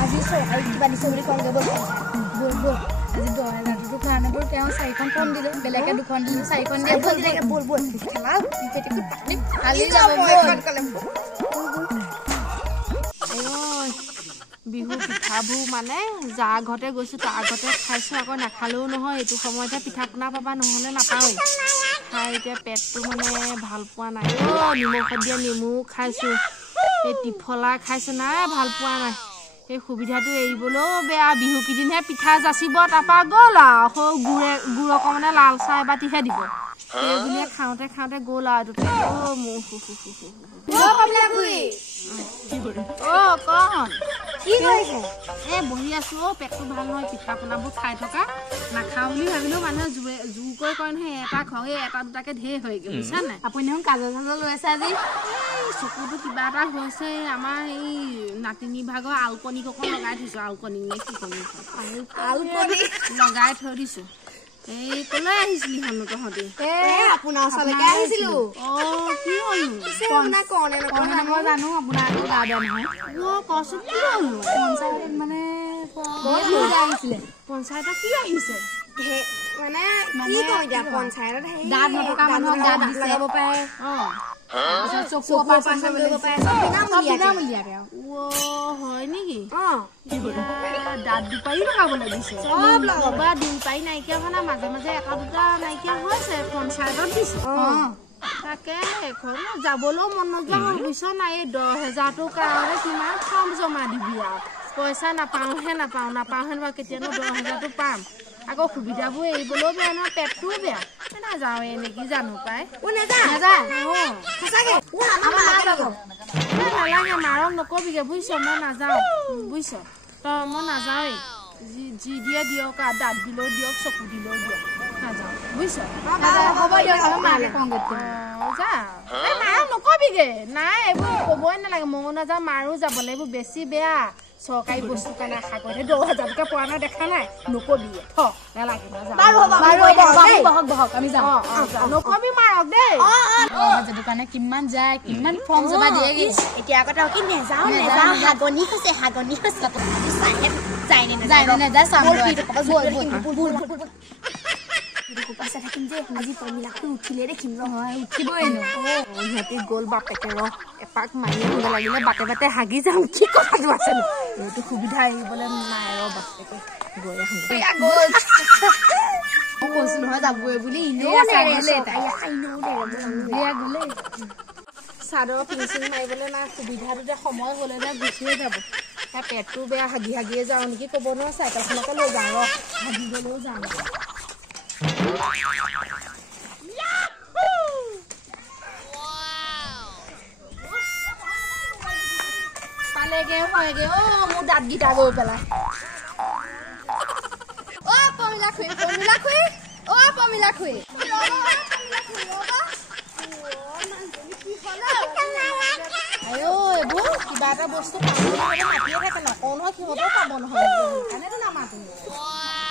আজি চৰকাৰী কিবা দিছে বুলি কওঁগে বল বল আজি 10,000 কাৰণে বৰ তেওঁ 4খন ফোন দিলে বেলেগে 2খন দিলে 4খন দিয়ে বল খেলা পেটিকো পাতি খালি যাব বিহু পিঠাবোৰ মানে যাৰ ঘৰতে গৈছো তাৰ ঘৰতে খাইছো আকৌ নাখালেও নহয় এইটো সময়তে পিঠা পনা পাবা নহ'লে নাপাওঁৱেই খাই এতিয়া পেটটো মানে ভাল পোৱা নাই নিমখত দিয়া নেমু খাইছো এই টিফলা খাইছো নাই ভাল পোৱা নাই এই সুবিধাটো এৰিবলৈও বেয়া বিহু কেইদিনহে পিঠা যাচিব তাৰপৰা গ'ল আৰু গুড়ক মানে লাল চাহ এবাতিহে দিব সেইবুলিয়ে খাওঁতে গ'ল আৰু বহি আছো পেটটো ভাল নহয় পিঠা পনাবোৰ খাই থকা নাখাওঁ বুলি ভাবিলেও মানুহে জোৰ কৰি কয় নহয় এটা খাওঁ এটা দুটাকে ঢেৰ হয়গৈ বুজিছা নাই আপুনি দেখোন কাজল চাজল লৈ আছে আজি চকুটো কিবা এটা হৈছে আমাৰ এই নাতিনী ভাগৰ আলকণিক অকণ লগাই থৈছো আলকণি নে কি কণি লগাই থৈ দিছো এই কলৈ আহিছিলি হনো তহঁতি আপোনাৰ ওচৰলৈকে আহিছিলো কি হ'ল মই জানো আপোনাৰ আকৌ গা বেয়া নহয় কচোন কি হ'ল পঞ্চায়ত মানে আহিছিলে পঞ্চায়তত কি আহিছে মানে কি কওঁ এতিয়া পঞ্চায়তত দাঁত নথকা মানুহক দাঁত লগাব পাৰে চকু অপাৰেশ্যন কৰিব পাৰে বিনামূলীয়াকে হয় নেকি দাঁত দুপাৰি লগাবলৈ দিছে বা দুপাৰি নাইকিয়া হোৱা নাই মাজে মাজে এটা দুটা নাইকিয়া হৈছে পঞ্চায়তত দিছে তাকে এখন যাবলৈও মন নোযোৱা হ'ল বুজিছ নাই এই 10,000টোৰ কাৰণে কিমান ফৰ্ম জমা দিবি আৰু পইচা নাপাওঁহে বা কেতিয়ানো 10,000টো পাম আকৌ সুবিধাবোৰ এৰিবলৈও বেয়া নহয় পেটটোও বেয়া নাযাওঁ এনেকি জানো পাই নালাগে মাৰক নকবিগে বুজিছ মই নাযাওঁ বুজিছ তই মই নাযাওঁৱেই যি দিয়ে দিয়ক আৰু দাঁত দিলেও দিয়ক চকু দিলেও দিয়ক নাযাওঁ বুজিছ মাৰক নকবিগে নাই এইবোৰ ক'বই নালাগে ময়ো নাযাওঁ মাৰো যাবলৈ এইবোৰ বেছি বেয়া চৰকাৰী বস্তু কাৰণে আশা কৰি 10,000কে পোৱা নাই দেখা নাই নকবিয়ে নালাগে নকবি মাৰক দেই কাৰণে কিমান যায় কিমান ফৰ্ম জমা দিয়ে এতিয়া আকৌ তই কি নেযাওঁ হাগনি হৈছে আজি পমিলাকৈ উঠিলে দেখিম উঠিবই সিহঁতি গ'ল বাপেকে এপাক মাৰি আহিব লাগিলে বাটে বাটে হাগি যাম কি কথাটো আছে এইটো সুবিধা এৰিবলৈ নাই বাপেকে গৈ কৈছো নহয় যাবই বুলি চাদৰ ফিনিচিং মাৰিবলৈ নাই সুবিধাটোতে সময় হ'লে নে গুচিয়ে যাব পেটটো বেয়া হাগিয়ে যাওঁ নেকি ক'ব নহয় চাইকেলখনকে লৈ যাওঁ হাগিবলৈও যাওঁ পালেগে হয়গে মোৰ দাঁতকেইটা গৈ পেলাই পমিলা খুৰী এইবোৰ কিবা এটা বস্তু মাতিয়ে থাকে নকওঁ নহয় সিহঁতেও পাব নহয় সেইকাৰণেতো নামাতো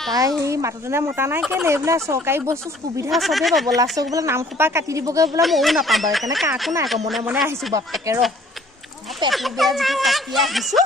তাই সেই মাতোতেনে মতা নাই কেলে এইবিলাক চৰকাৰী বস্তু সুবিধা চবেই পাব লাষ্টত বোলে নাম সোপা কাটি দিবগৈ বোলে ময়ো নাপাম বাৰু সেইকাৰণে কাকো নাই আকৌ মনে মনে আহিছো বাপেকে পেটটো বেয়া যিটো কাটি আহিছো